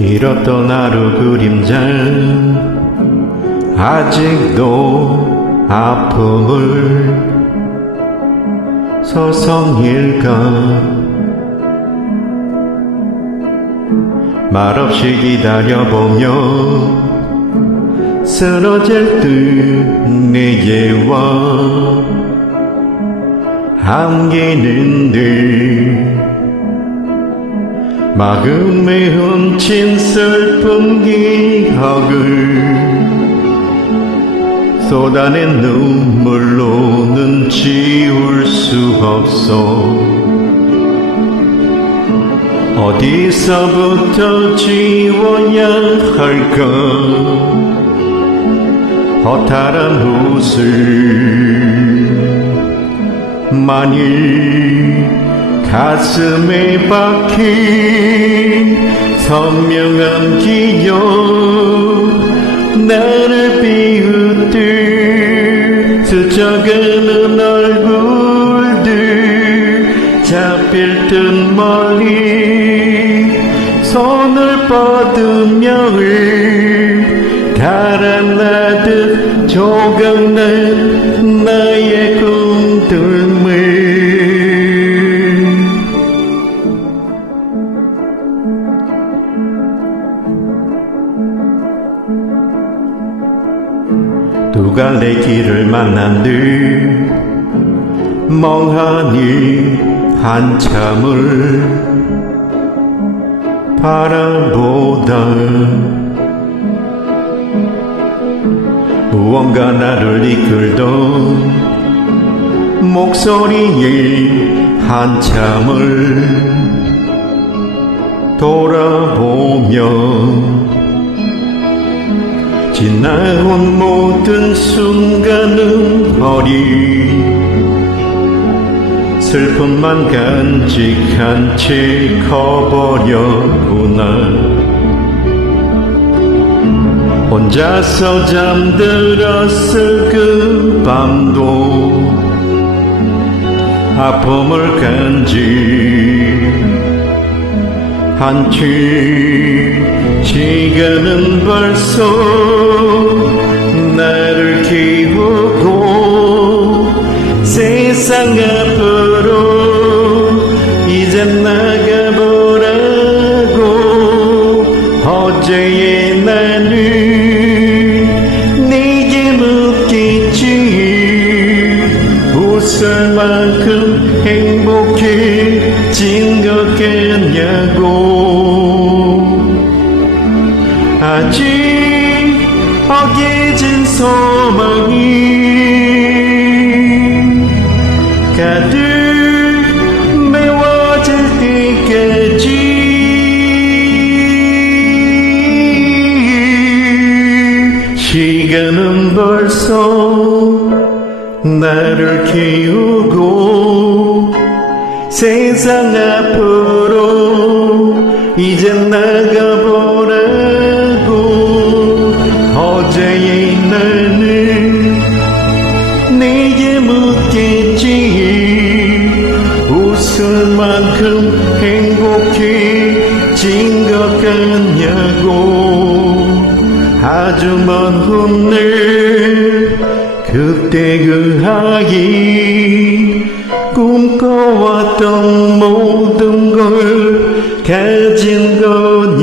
길었던 하루 그림자 아직도 아픔을 서성일까? 말없이 기다려보며 쓰러질 듯 내게 와 함기는 늘 마음에 훔친 슬픈 기억을 쏟아낸 눈물로는 지울 수 없어. 어디서부터 지워야 할까? 허탈한 웃을 만일 가슴에 박힌 선명한 기억 나를 비웃듯 스쳐가는 얼굴들 잡힐 듯 멀리 손을 뻗으며 달아나듯 조각난 나의 꿈들 물두 갈래 길을 만난 듯 멍하니 한참을 바라보다 무언가 나를 이끌던 목소리에 한참을 돌아보며 지나온 모든 순간은 허리. 슬픔만 간직한 채 커버렸구나. 혼자서 잠들었을 그 밤도 아픔을 간직 한치 시간은 벌써 나를 키우고 세상 앞으로 이제 나가보라고 어제의 나는 내게 묻겠지. 웃을 만큼 행복해진 것 같냐고 아직 어겨진 소망이 가득 메워질 때까지. 시간은 벌써 나를 키우고 세상 앞으로 이제 나가보 만큼 행복해진 것 같냐고. 아주 먼 훗날 그때 그 아이 꿈꿔왔던 모든 걸 가진 것